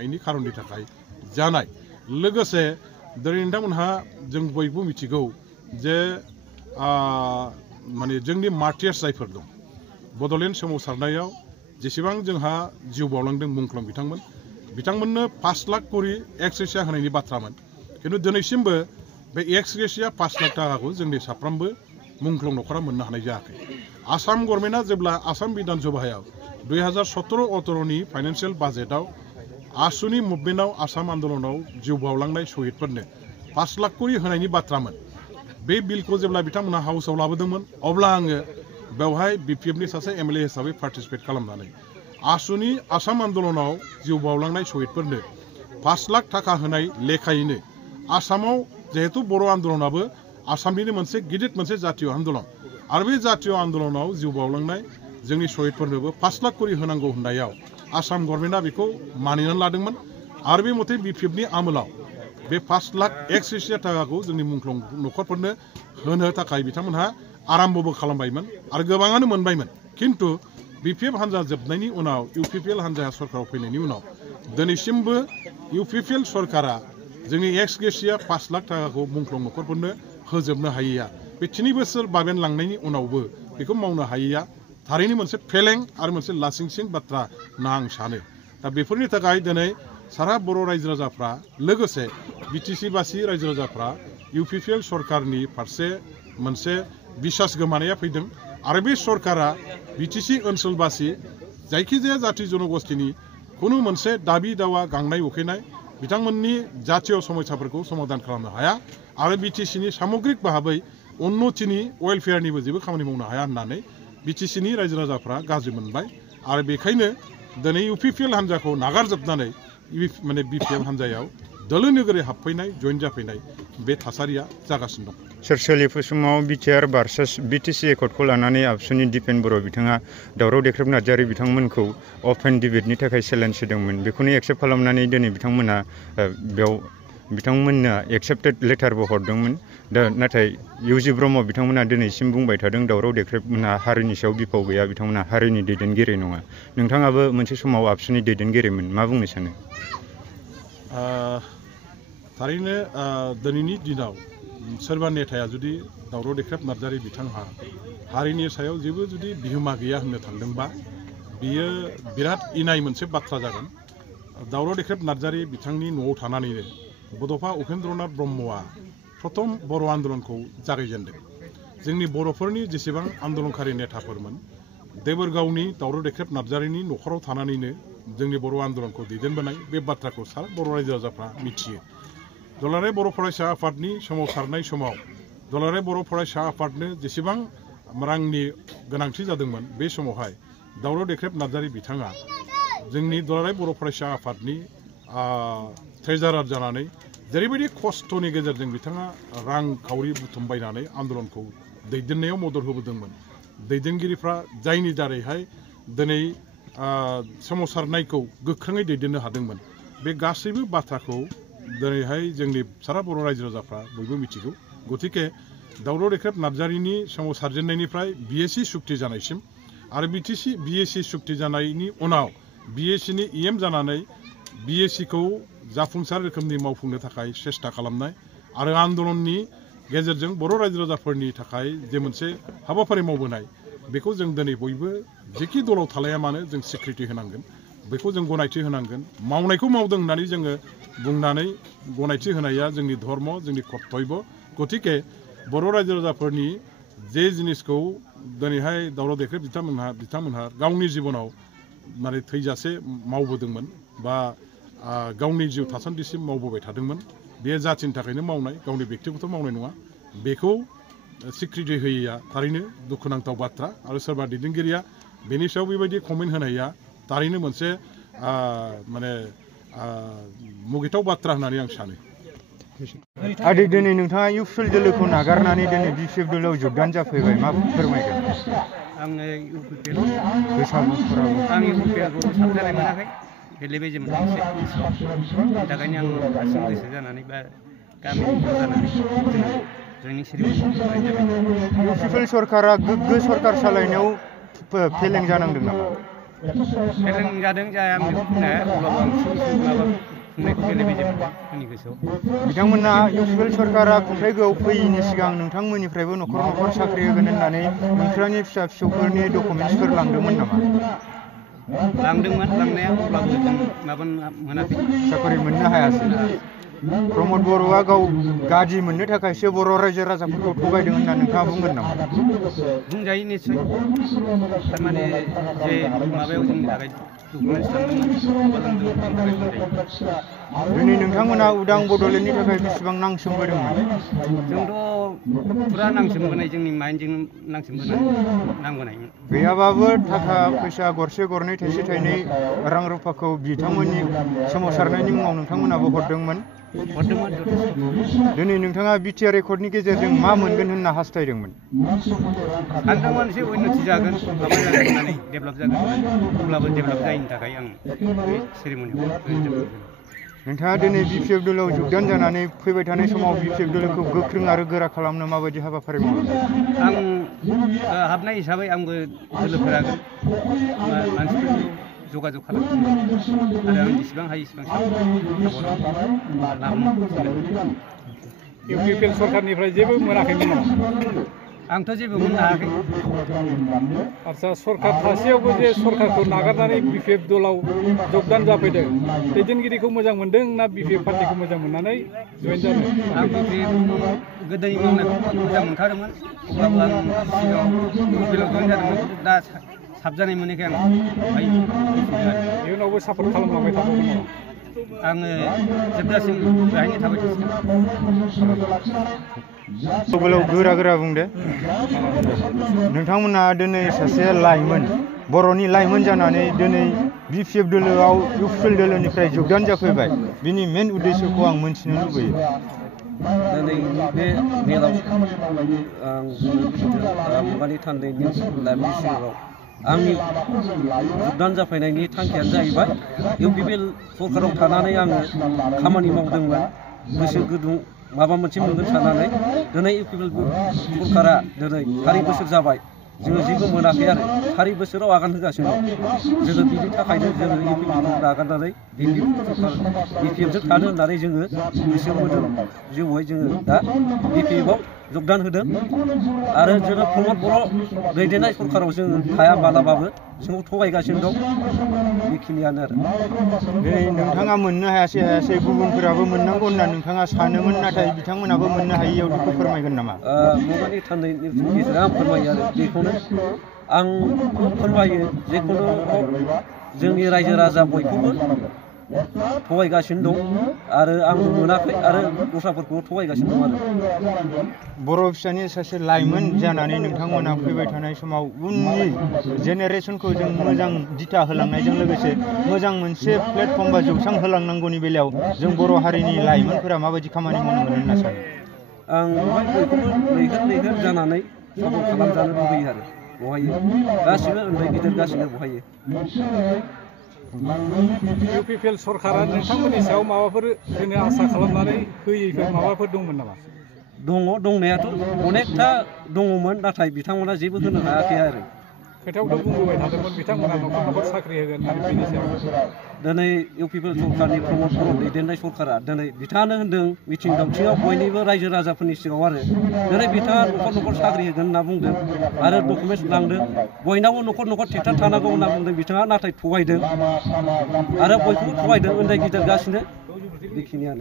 हायैनि खारननि थाखाय जानाय लोगोसे दिनै नोंथांमोनहा जों बयबो मिथिगौ जे माने जोंनि मार्टियार्स जायफोर दं बड'लेण्ड सोमावसारनायाव जेसेबां जोंहा जिउ बावलांदों मुंख्लं बिथांमोननो 5 लाख करि एक्स ग्रेसिया होनायनि बाथ्रामोन खिन्थु दिनैसिमबो बे एक्स ग्रेसिया 5 लाख थाखाखौ जोंनि साफ्रोमबो मुंख्लं न'खरा मोननो हानाय जायाखै आसाम गभर्नमेन्टआ जेब्ला आसाम बिधान सभायाव 2017-18नि फाइनान्सियेल बाजेटआव आसुनि मुभमेन्टआव आसाम आन्दलनाव जिउ बावलांनाय शहीदफोरनो 5 लाख करि होनायनि बाथ्रामोन बे बिलखौ जेब्ला बिथांमोना हाउसआव लाबोदोंमोन अब्ला आङो बेवहाय बिपिएफनि सासे एमएलए हिसाबै पार्टिसिपेट खालामनानै आसुनि आसाम आन्दलनाव जिउ बावलांनाय शहीदफोरनो 5 लाख थाखा होनाय लेखायैनो आसामाव जिहेतु बर' आन्दलनाबो आसामनिनो मोनसे गिदिर मोनसे जातीय आन्दलन आरो बे जातीय आन्दलनाव जिउ बावलांनाय जोंनि शहीदफोरनोबो 5 लाख करि होनांगौ होननायाव आसाम गभर्नमेन्टआ बेखौ मानिनानै लादोंमोन आरो बे मथे बिपिएफनि आमोलाव बे 5 लाख एक्स ग्रेसिया थाखाखौ जोंनि मुंख्लं न'खरफोरनो होनो थाखाय बिथांमोनहा आराम्भबो खालामबायमोन आरो गोबाङानो मोनबायमोन खिन्थु बिपिएफ हान्जा जोबनायनि उनाव इउपिपिएल हान्जाया सरकाराव फैनायनि उनाव दिनैसिमबो इउपिपिएल सरकारा जोंनि एक्स ग्रेसिया 5 लाख थाखाखौ मुंख्लं न'खरफोरनो होजोबनो हायैया बे 3 बोसोर बाबेनलांनायनि उनावबो बेखौ मावनो हायैया थारैनो मोनसे फेलें आरो मोनसे लासिंसिं बाथ्रा होनना आं सानो दा बेफोरनि थाखाय दिनै सारा बर' रायजो राजाफ्रा लोगोसे बिटिसि बासि रायजो राजाफ्रा इउपिपिएल सरकारनि फारसे मोनसे बिसास गोमानाया फैदों आरो बे सरकारा बिटिसि ओनसोलबासि जायखिजाया जाति जनगोष्ठीनि खुनु मोनसे दाबि दावा गांनाय उखैनाय बिथांमोननि जातीय समस्याफोरखौ समाधान खालामनो हाया आरो बिटिसिनि सामग्रिक भाबै उन्नतिनि वेलफेयारनिबो जेबो खामानि मावनो हाया होननानै बिटिसिनि रायजो राजाफ्रा गाज्रि मोनबाय आरो बेखायनो दिनै इउपिपिएल हान्जाखौ नागारजोबनानै माने बिपिएफ हान्जायाव दोलो नोगोरै हाबफैनाय जइन जाफैनाय बे थासारिया जागासिनो दं सोर सोलिफु समाव बिटिआर भार्सास बिटिसि एकर्डखौ लानानै आबसुनि दिपेन बर' बिथाङा दावराव देख्रेब नार्जारि बिथांमोनखौ अपेन डिबेटनि थाखाय चेलेन्ज होदोंमोन बेखौनो एक्सेप्ट खालामनानै दिनै बिथांमोना बेयाव बिथांमोननो एक्सेप्टेड लेटारबो हरदोंमोन दा नाथाय इउजि ब्रह्म बिथांमोना दिनैसिम बुंबाय थादों दावराव देख्रेबमोनहा हारिनि सायाव बिफाव गैया बिथांमोना हारिनि दैदेनगिरि नङा नोंथाङाबो मोनसे समाव आबसुनि दैदेनगिरिमोन मा बुंनो सानो थारैनो दिनैनि दिनाव सोरबा नेताया जुदि दावराव देख्रेब नार्जारि बिथांहा हारिनि सायाव जेबो जुदि बिहोमा गैया होननो थांदोंबा बियो बिराद इनाय मोनसे बाथ्रा जागोन दावराव देख्रेब नार्जारि बिथांनि न'आव थानानैनो बड'फा उपेन्द्रनाथ ब्रह्मआ प्रथम बर' आन्दलनखौ जागायजेनदों जोंनि बर'फोरनि जेसेबां आन्दलनकारि नेताफोरमोन देबोरगावनि दावराव देख्रेब नार्जारिनि न'खराव थानानैनो जोंनि बर' आन्दलनखौ दैदेनबोनाय बे बाथ्राखौ सारा बर' रायजो राजाफ्रा मिथियो दुलाराय बर' फरायसा आफादनि सोमावसारनाय समाव दुलाराय बर' फरायसा आफादनो जेसेबां रांनि गोनांथि जादोंमोन बे समावहाय दावराव देख्रेब नार्जारि बिथाङा जोंनि दुलाराय बर' फरायसा आफादनि ट्रेजारार जानानै जेरैबायदि खस्थ'नि गेजेरजों बिथाङा रांखावरि बुथुमबायनानै आन्दलनखौ दैदेननायाव मदद होबोदोंमोन दैदेनगिरिफ्रा जायनि दारैहाय दिनै सोमावसारनायखौ गोख्रोङै दैदेननो हादोंमोन बे गासैबो बाथ्राखौ दिनैहाय जोंनि सारा बर' रायजो राजाफ्रा बयबो मिथिगौ गतिके दावराव देख्रेब नार्जारिनि सोमावसारजेननायनिफ्राय बिएसि सुक्ति जानायसिम आरो बिएसि सुक्ति जानायनि उनाव बिएसिनि इएम जानानै बिएसिखौ जाफुंसार रोखोमनि मावफुंनो थाखाय सेस्था खालामनाय आरो आन्दलननि गेजेरजों बर' रायजो राजाफोरनि थाखाय जे मोनसे हाबाफारि मावबोनाय बेखौ जों दिनै बयबो जेखि दलाव थालाया मानो जों स्वीकृति होनांगोन बेखौ जों गनायथि होनांगोन मावनायखौ मावदों होननानै जोङो बुंनानै गनायथि होनाया जोंनि धर्म जोंनि कर्तब्य गतिके बर' रायजो राजाफोरनि जे जिनिसखौ दिनैहाय दावराव देख्रेब बिथांमोनहा गावनि जिबनाव माने थैजासे मावबोदोंमोन बा गावनि जिउ थासान्दिसिम मावबोबाय थादोंमोन बे जाथिनि थाखायनो मावनाय गावनि बेक्तिगत मावनाय नङा बेखौ स्वीकृति होयैया थारैनो दुखुनांथाव बाथ्रा आरो सोरबा दैदेनगिरिया बेनि सायाव बेबायदि कमेन्ट होनाया थारैनो मोनसे माने मुगैथाव बाथ्रा होननानै आं सानो आदि दिनै नोंथाङा इउपिपिएल दोलोखौ नागारनानै दिनै बिपिएफ दोलोआव जगदान जाफैबाय मा फोरमायगोन आङो इउपिपिएलखौ साबजानाय मोनाखै बेले-बेजे मोनसे बेनि थाखायनो आं हारसिं गोसो जानानै बा गामिनि जानानै जोंनि इउपिपिएल सरकारा गोग्गो सरकार सालायनायाव फेलें जानांदों नामा फेलें जादों जाया आं बेखौ बुंनो हाया अब्लाबो आं माबा खुंनायखौ बेले बेजे मोनदों आंनि गोसोआव। बिथांमोना इउपिपिएल सरकारा खुंथायगोआव फैयैनि सिगां नोंथांमोननिफ्रायबो न'खर न'खर साख्रि होगोन होननानै नोंसोरनि फिसा फिसौफोरनि डकुमेन्टसफोर लांदोंमोन नामा? लांदोंमोन लांनाया, अब्लाबो जों माबानो मोनाखै, साख्रि मोननो हायासै। प्रमद बर'आ गाव गादि मोननो थाखायसो बर' रायजो राजाफोरखौ थगायदों होनना नोंथाङा बुंगोन नामा? बुंजायो निस्सय। थारमाने जे माबायाव जोंनि थाखाय डकुमेन्टस थांदोंमोन दिनै नोंथांमोना उदां बड'लेण्डनि थाखाय बेसेबां नांसोमबोदोंमोन? जोंथ' फुरा नांसोमबोनाय, जोंनि माइन्डजों नांबोनायमोन। गैयाबाबो थाखा फैसा गरसे गरनै थाइसे थाइनै रां रुफाखौ बिथांमोननि सोमावसारनायनि मुङाव नोंथांमोनाबो हरदोंमोन। दिनै नोंथाङा बिटिआर रेकर्डनि गेजेरजों मा मोनगोन होनना हास्थायदोंमोन? सानदोंमोन एसे उन्नति जागोन, माबा जागोन होननानै, डेभेलप जागोन होननानै, अब्लाबो डेभेलप जायैनि थाखाय आं बे सेरेमनियाव नोंथाङा दिनै बिपिएफ दलाव जगदान जानानै फैबाय थानाय समाव बिपिएफ दलखौ गोख्रों आरो गोरा खालामनो माबायदि हाबाफारि मावगोन? आं हाबनाय हिसाबै आंबो दोलोफोरागोन, मानसिफोरखौ जगाजग खालामगोन आरो आं जेसेबां हायो एसेबां इउपिपिएल सरकारनिफ्राय जेबो मोनाखैमोन नामा? आंथ' जेबो मोननो हायाखै। आदसा, सरकार थासेयावबो जे सरकारखौ नागारनानै बिपिएफ दलाव जगदान जाफैदों, दैदेनगिरिखौ मोजां मोनदों ना बिपिएफ पार्टिखौ मोजां मोननानै जयेन जादों? आं बिपिएफ गोदोनि मावनायखौ मोजां मोनखादोंमोन, अब्लाबो आं सिगाङाव इउपिपिएलाव जयेन जादोंमोन, दा साबजानाय मोनैखाय आं इयुनावबो सापर्ट खालामलांबाय थागौमोन नामा? आङो जोबजासिम बेहायनो थाबाय थासिगोन। गोरा गोरा बुंदो। नोंथांमोना दिनै सासे लाइमोन, बर'नि लाइमोन जानानै दिनै बिपिएफ दोलोआव इउपिपिएल दोलोनिफ्राय जगदान जाफैबाय, बिनि मेन उद्देश्यखौ आं मोनथिनो लुबैयो। दिनै बे मेलाव आं मुगानि थान्दै निउस लाइभनि सिगाङाव आंनि जगदान जाफैनायनि थांखियानो जाहैबाय इउपिपिएल सरकाराव थानानै आङो खामानि मावदोंमोन, गोसो गुदुं माबा मोनसे मोनगोन साननानै। दिनै इउपिपिएल सरकारा दिनै 4 बोसोर जाबाय, जोङो जेबो मोनाखै आरो 4 बोसोराव आगान होगासिनो दं। जोङो बिनि थाखायनो जोङो इउपिपिएलखौ नागारनानै बिपिएफजों थानो होननानै जोङो गोसो मोदोम जिउयै जोङो दा बिपिएफआव जगदान होदों। आरो जोङो प्रमद बर' दैदेननाय सरकाराव जोङो थाया मालाबाबो, जोंखौ थगायगासिनो दं। बेखिनियानो आरो। दिनै नोंथाङा मोननो हायासै, गुबुनफोराबो मोननांगौ होनना नोंथाङा सानोमोन, नाथाय बिथांमोनाबो मोननो हायियाव दुखु फोरमायगोन नामा? मुगानि थान्दै निउसनि गेजेरजों आं फोरमायो आरो बेखौनो आं फोरमायो, जेखुनु जोंनि रायजो राजा बयखौबो थगायगासिनो दं आरो आं मोनाखै आरो दस्राफोरखौबो थगायगासिनो दं आरो। बर' फिसानि सासे लाइमोन जानानै नोंथांमोना फैबाय थानाय समाव उननि जेनेरेसनखौ जों मोजां दिथा होलांनायजों लोगोसे मोजां मोनसे प्लेटफर्म बा जौसां होलांनांगौनि बेलायाव जों बर' हारिनि लाइमोनफोरा माबायदि खामानि मावनांगोन होनना सानो? आं बयखौबो लैहोर जानानै सापर्ट खालामजानो लुबैयो आरो बहायो, गासिबो उन्दै गिदिर गासिबो बहायो। इउपिपिएल सरकारा नोंथांमोननि सायाव माबाफोर होनो आसा खालामनानै होयैफोर माबाफोर दंमोन नामा? दङ, दंनायाथ' अनेकथा दङमोन, नाथाय बिथांमोना जेबो होनो हायाखै आरो। खोथायावथ' बुंबोबाय थादोंमोन बिथांमोना न'खर न'खर साख्रि होगोन होननानै, बेनि सायाव दिनै इउपिपिएल सरकारनि प्रमद बर' दैदेननाय सरकारा दिनै बिथाङानो होन्दों मिथिं दावथिङाव बयनिबो रायजो राजाफोरनि सिगाङाव आरो दिनै बिथाङा न'खर न'खर साख्रि होगोन होनना बुंदों आरो डकुमेन्टस लांदों, बयनावबो न'खर न'खर ट्रेक्टर थानांगौ होनना बुंदों बिथाङा, नाथाय थगायदों आरो बयखौबो थगायदों, उन्दै गिदिर गासिनो। बेखिनियानो।